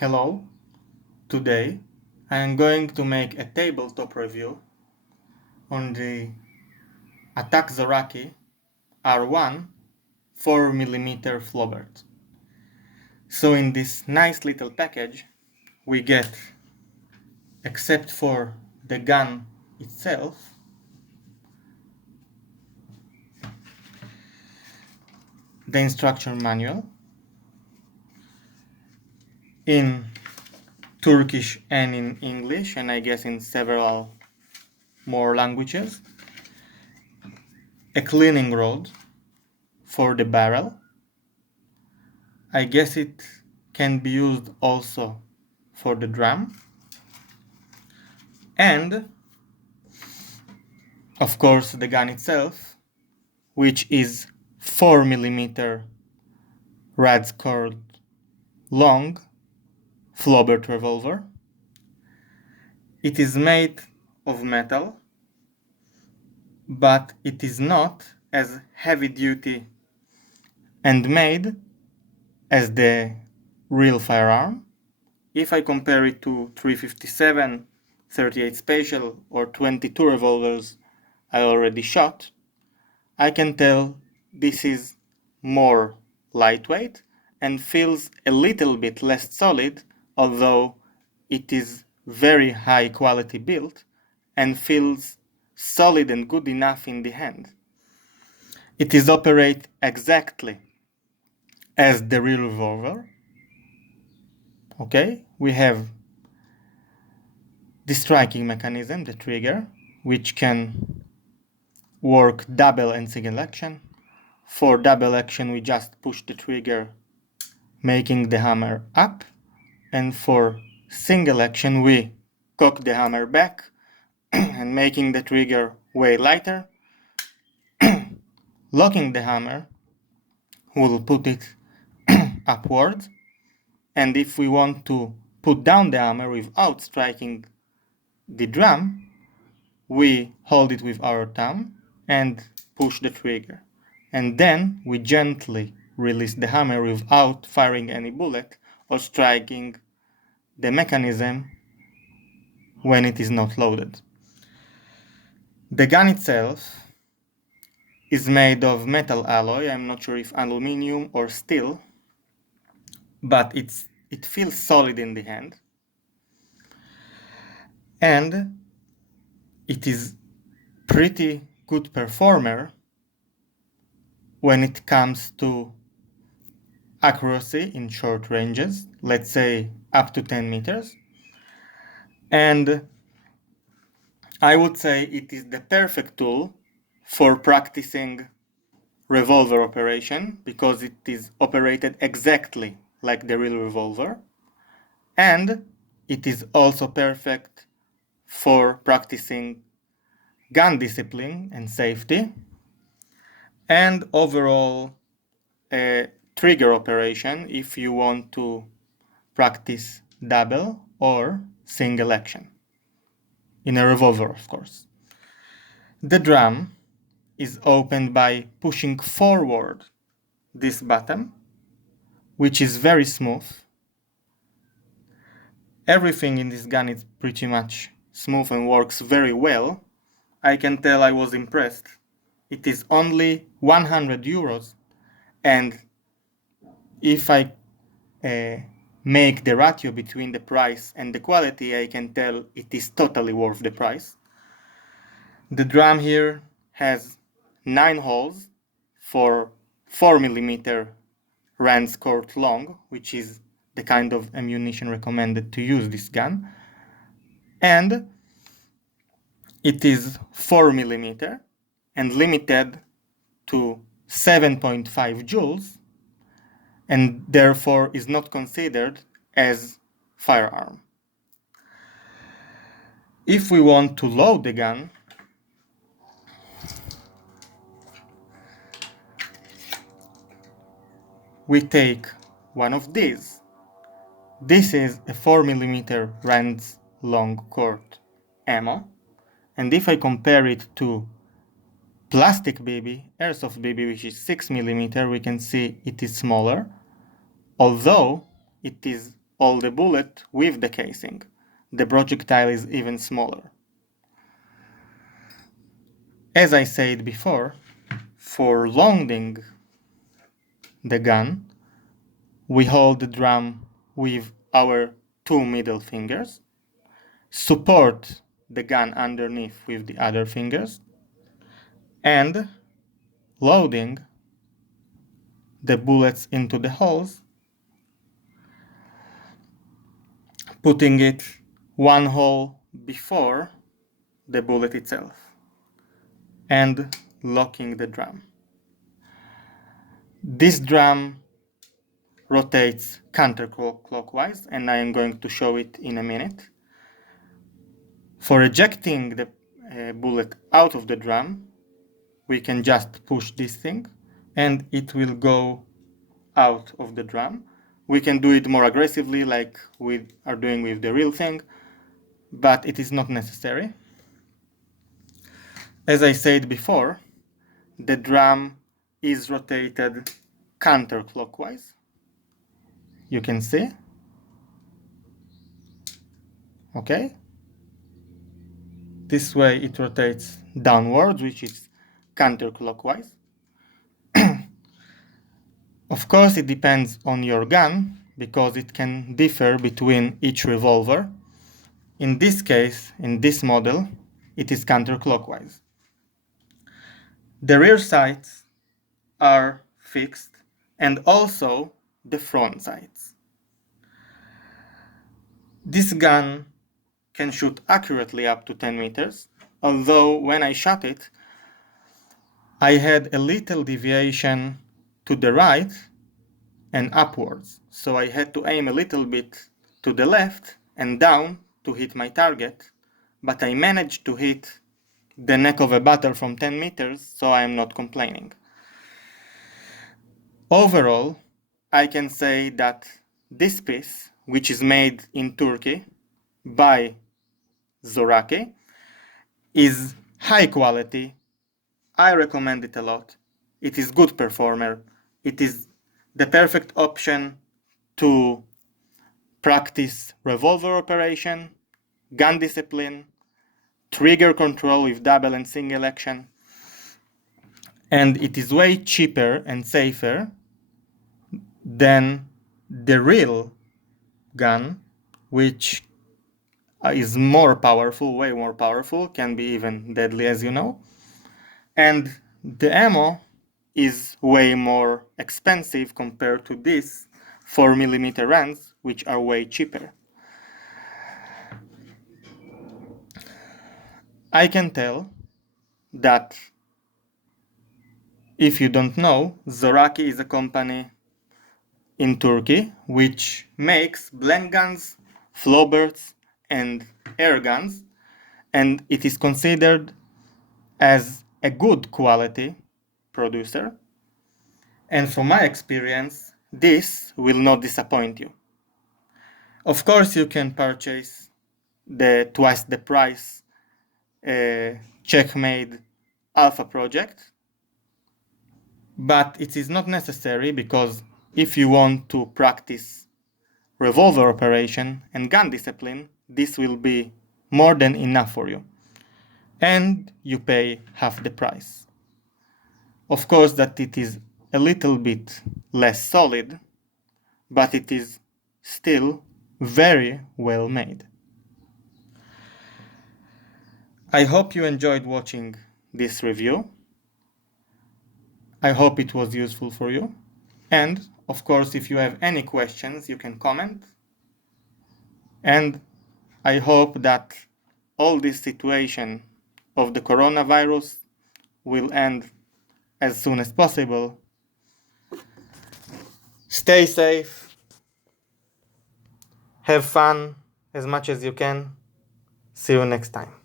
Hello, today I am going to make a tabletop review on the Atak Zoraki R1 4mm flobert. So in this nice little package we get, except for the gun itself, the instruction manual in Turkish and in English, and I guess in several more languages, a cleaning rod for the barrel. I guess it can be used also for the drum, and of course the gun itself, which is 4mm rad-scored long flobert revolver. It is made of metal, but it is not as heavy duty and made as the real firearm. If I compare it to 357, 38 Special or 22 revolvers I already shot, I can tell this is more lightweight and feels a little bit less solid, although it is very high quality built and feels solid and good enough in the hand. It is operate exactly as the real revolver. Okay, we have the striking mechanism, the trigger, which can work double and single action. For double action we just push the trigger, making the hammer up, and for single action we cock the hammer back and making the trigger way lighter. Locking the hammer will put it upwards, and if we want to put down the hammer without striking the drum, we hold it with our thumb and push the trigger, and then we gently release the hammer without firing any bullet or striking the mechanism when it is not loaded. The gun itself is made of metal alloy. I'm not sure if aluminum or steel, but it feels solid in the hand, and it is pretty good performer when it comes to accuracy in short ranges, let's say up to 10 meters. And I would say it is the perfect tool for practicing revolver operation because it is operated exactly like the real revolver, and it is also perfect for practicing gun discipline and safety, and overall trigger operation if you want to practice double or single action in a revolver, of course. The drum is opened by pushing forward this button, which is very smooth. Everything in this gun is pretty much smooth and works very well. I can tell I was impressed. It is only 100 euros, and if I make the ratio between the price and the quality, I can tell it is totally worth the price. The drum here has 9 holes for 4mm rand-scored long, which is the kind of ammunition recommended to use this gun, and it is 4mm and limited to 7.5 joules, and therefore is not considered as firearm. If we want to load the gun, we take one of these. This is a 4mm Rand's long cord ammo, and if I compare it to plastic BB, airsoft BB, which is 6mm, we can see it is smaller, although it is all the bullet with the casing. The projectile is even smaller. As I said before, for loading the gun, we hold the drum with our 2 middle fingers, support the gun underneath with the other fingers, and loading the bullets into the holes, putting it one hole before the bullet itself, and locking the drum. This drum rotates counterclockwise, and I am going to show it in a minute. For ejecting the bullet out of the drum, we can just push this thing and it will go out of the drum. We can do it more aggressively like we are doing with the real thing, but it is not necessary. As I said before, the drum is rotated counterclockwise. You can see. Okay? This way it rotates downwards, which is counterclockwise. Of course, it depends on your gun, because it can differ between each revolver. In this case, in this model, it is counterclockwise. The rear sights are fixed, and also the front sights. This gun can shoot accurately up to 10 meters, although when I shot it, I had a little deviation to the right and upwards, so I had to aim a little bit to the left and down to hit my target, but I managed to hit the neck of a battle from 10 meters, so I am not complaining. Overall, I can say that this piece, which is made in Turkey by Zoraki, is high quality. I recommend it a lot. It is good performer. It is the perfect option to practice revolver operation, gun discipline, trigger control with double and single action. And it is way cheaper and safer than the real gun, which is more powerful, way more powerful, can be even deadly, as you know. And the ammo is way more expensive compared to these 4mm rounds, which are way cheaper. I can tell that, if you don't know, Zoraki is a company in Turkey which makes blank guns, floberts, and air guns, and it is considered as a good quality producer. And from my experience, this will not disappoint you. Of course, you can purchase the twice the price Czech-made Alpha project, but it is not necessary, because if you want to practice revolver operation and gun discipline, this will be more than enough for you. And you pay half the price. Of course that it is a little bit less solid, but it is still very well made. I hope you enjoyed watching this review. I hope it was useful for you. And of course, if you have any questions, you can comment. And I hope that all this situation of the coronavirus will end as soon as possible. Stay safe. Have fun as much as you can. See you next time.